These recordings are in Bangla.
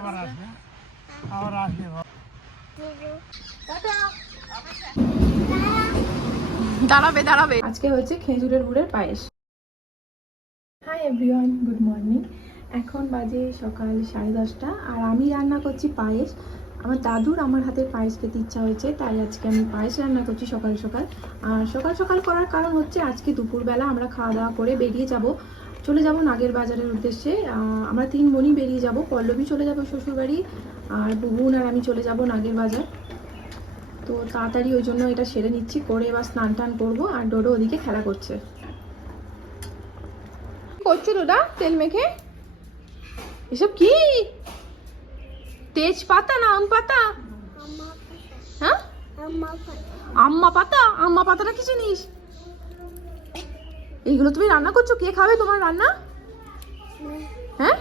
আবার আসবে। আবার আসবে দাঁড়াবে দাঁড়াবে। আজকে হচ্ছে খেজুরের গুড়ের পায়েস। হাই এভরিওয়ান গুড মর্নিং এখন বাজে সকাল সাড়ে দশটা আর আমি রান্না করছি পায়েস। আমার দাদুর আমার হাতের পায়েস খেতে ইচ্ছা হয়েছে তাই আজকে আমি পায়েস রান্না করছি সকাল সকাল। আর সকাল সকাল করার কারণ হচ্ছে আজকে দুপুরবেলা আমরা খাওয়া দাওয়া করে বেরিয়ে যাব চলে যাব নাগের বাজারের উদ্দেশ্যে। আমরা তিন বোনই বেরিয়ে যাব। পল্লবী চলে যাব শ্বশুরবাড়ি আর বুবুন আর আমি চলে যাব নাগের বাজার। তো তাড়াতাড়ি ওই জন্য এটা সেরে নিচ্ছি করে এবার স্নান টান করব আর ডোডো ওদিকে খেলা করছে। করছ ডোডা? তেল মেখে? এসব কি? তেজপাতা না আম পাতা। হ্যাঁ? আম্মা পাতা? আম্মা পাতাটা কি জিনিস? এইগুলো তুমি রান্না করছ? কে খাবে তোমার রান্না? হ্যাঁ?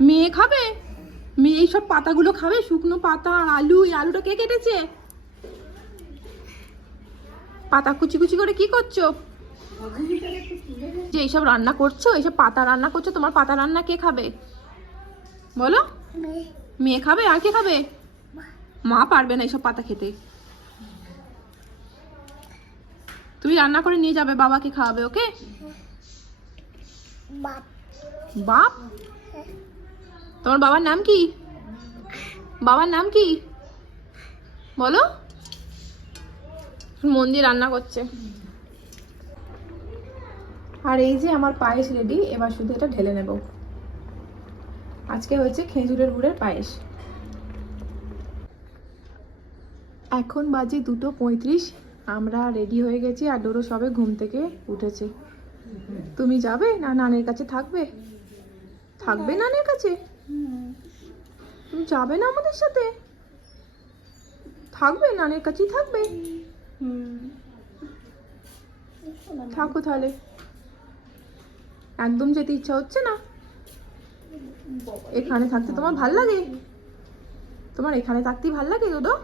মেয়ে খাবে? মেয়ে এইসব পাতাগুলো খাবে? শুকনো পাতা আর আলু এই আলুটা কে কেটেছে? পাতা কুচি কুচি করে কি করছ? যে এইসব রান্না করছ এইসব পাতা রান্না করছ তোমার পাতা রান্না কে খাবে? বলো। মেয়ে খাবে? আর কে খাবে? মা পারবে না এইসব পাতা খেতে। তুমি রান্না করে নিয়ে যাবে বাবাকে খাওয়াবে ওকে? বাপ। তোমার বাবার নাম কি? বাবার নাম কি? বলো। মন দিয়ে রান্না করছে। আর এই যে আমার পায়েস রেডি এবার শুধু এটা ঢেলে নেব। আজকে হয়েছে খেজুরের গুড়ের পায়েস। এখন বাজে দুটো পঁয়ত্রিশ। আমরা রেডি হয়ে গেছি আর ডোরো সবে ঘুম থেকে উঠেছে। তুমি যাবে না নানের কাছে থাকবে? থাকবে নানের কাছে? তুমি যাবে না আমাদের সাথে? থাকবে? নানের কাছেই থাকবে? থাকো তাহলে। একদম যেতে ইচ্ছা হচ্ছে না? এখানে থাকতে তোমার ভালো লাগে? তোমার এখানে থাকতেই ভালো লাগে, দাদা?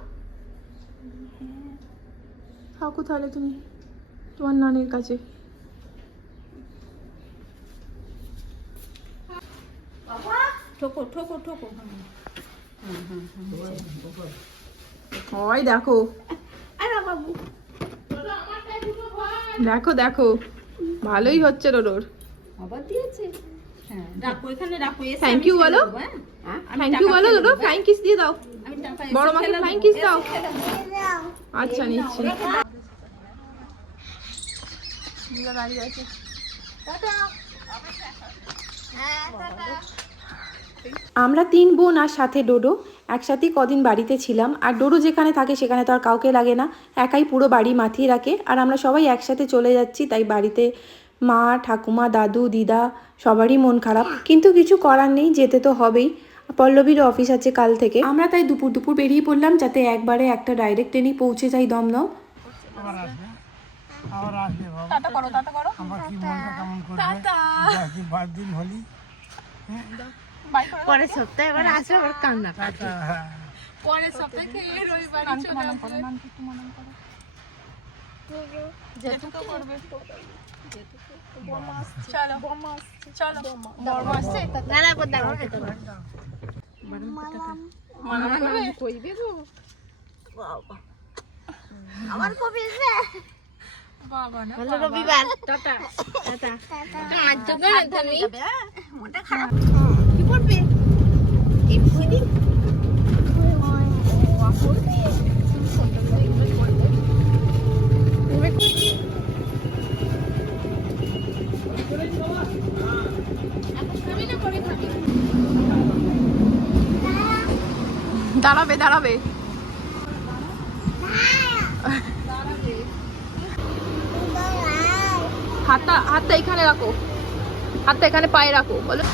থাকো তাহলে তুমি তোমার নানির কাছে। ঠোকো ঠোকো ঠোকো। ওই দেখো দেখো দেখো। ভালোই হচ্ছে রোডোর আবার দিয়েছে। হ্যাঁ রাখো এখানে রাখো। এসে Thank আমি you বলো। দেবো, হ্যাঁ? থ্যাংক ইউ বলো ফ্লাইং কিস দিয়ে দাও। বড় মাকে দাও। আচ্ছা নিচ্ছি। দাঁড়িয়ে আছে। আমরা তিন বোন আর সাথে ডোডো। একসাথেই কদিন বাড়িতে ছিলাম। আর ডোডো যেখানে থাকে সেখানে তো আর কাউকে লাগে না। একাই পুরো বাড়ি মাথিয়ে রাখে। আর আমরা সবাই একসাথে চলে যাচ্ছি তাই বাড়িতে মা ঠাকুমা দাদু দিদা সবারই মন খারাপ। কিন্তু কিছু করার নেই যেতে তো হবেই। পল্লবীর অফিস আছে কাল থেকে। আমরা তাই দুপুর দুপুর বেরিয়ে পড়লাম যাতে একবারে একটা ডাইরেক্ট ট্রেনে পৌঁছে যাই দমদম। আবার আসবে বাবা। টাটা করো টাটা করো। আমার কি মনটা কেমন করবে? দশ দিন পাঁচ দিন হলি। পরের সপ্তাহে এবার আসবে আবার কান্না টাটা। হ্যাঁ পরের সপ্তাহে রবিবার যেটুকু করবে। চলো। চলো। বর্ম আসছে। আমার কবি হলো রবিবার। টাটা। টাটা। আজ যাবে না তুমি? মনটা খারাপ। কি পড়বে? দাঁড়াবে দাঁড়াবে। হাতটা হাতটা এখানে রাখো। হাতটা এখানে পায়ে রাখো, বলো।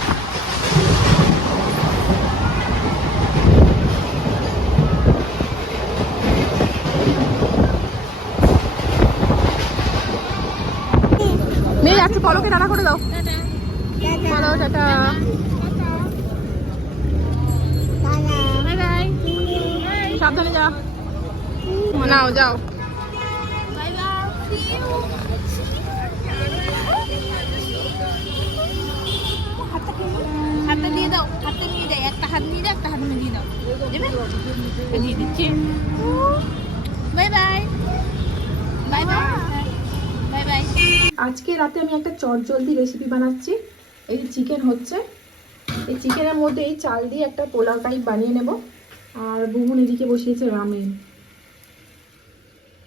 মেয়ে যাচ্ছে, পলকে টাটা করে দাও। বলো, টাটা। সাবধানে যা নাও, যাও হাত হাতটা দিয়ে দাও হাতটা নিয়ে যাই একটা হাত নিয়ে যাও একটা হাত নিয়ে দিয়ে দাও দেবে দিয়ে দিচ্ছি। Bye bye. Bye bye. Bye bye. আজকে রাতে আমি একটা চটজলদি রেসিপি বানাচ্ছি। এই চিকেন হচ্ছে। এই চিকেনের মধ্যে এই চাল দিয়ে একটা পোলাও টাইপ বানিয়ে নেব। আর বুবুন এদিকে বসিয়েছে রামেন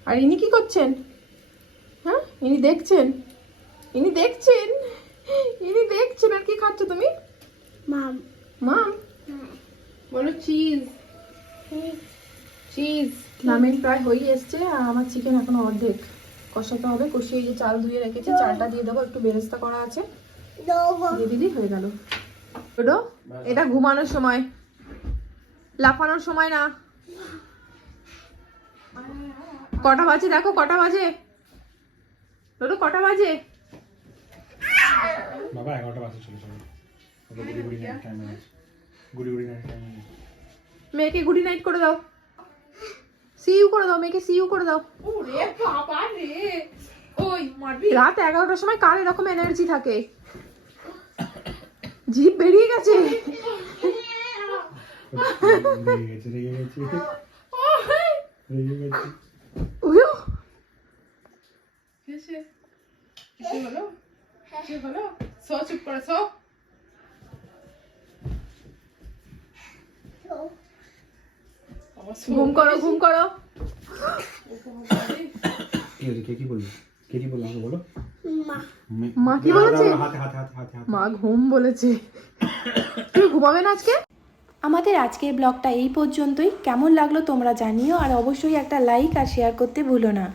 আর ইনি কি করছেন? হ্যাঁ? ইনি দেখছেন? ইনি দেখছেন? ইনি দেখছেন আর কি খাচ্ছ তুমি? মাম মাম বলো চিজ চিজ রামেন প্রায় হয়ে এসছে আর আমার চিকেন এখনও অর্ধেক। কষাতে হবে কষিয়ে যে চাল ধুয়ে রেখেছি চালটা দিয়ে দেবো একটু বেরেস্তা করা আছে। দিয়ে দিদি হয়ে গেল। ডোডো এটা ঘুমানোর সময়। লাফানোর সময় না। কটা বাজে? দেখো কটা বাজে? ডোডো কটা বাজে? বাবা এগারোটা বাজে চলে ওটা গুড়ি গুড়ি নাইট মেয়েকে গুডি নাইট করে দাও। সি ইউ করে দাও মেয়েকে সি ইউ করে দাও। ওরে বাবা রে। ওই মারবি। রাত এগারোটার সময় কার এরকম এনার্জি থাকে? জিভ বেরিয়ে গেছে। সো চুপ করে সো ঘুম করো ঘুম করো। কি হয়েছে? কে কি বলল? কে কি বলল? আমাকে বলো। মা। কি বলেছে? দাঁড়াও, হাতে হাতে হাতে হাতে হাতে। মা ঘুম বলেছে। তুমি ঘুমাবে না আজকে? আমাদের আজকের ব্লগটা এই পর্যন্তই। কেমন লাগল তোমরা জানিও আর অবশ্যই একটা লাইক আর শেয়ার করতে ভুলো না।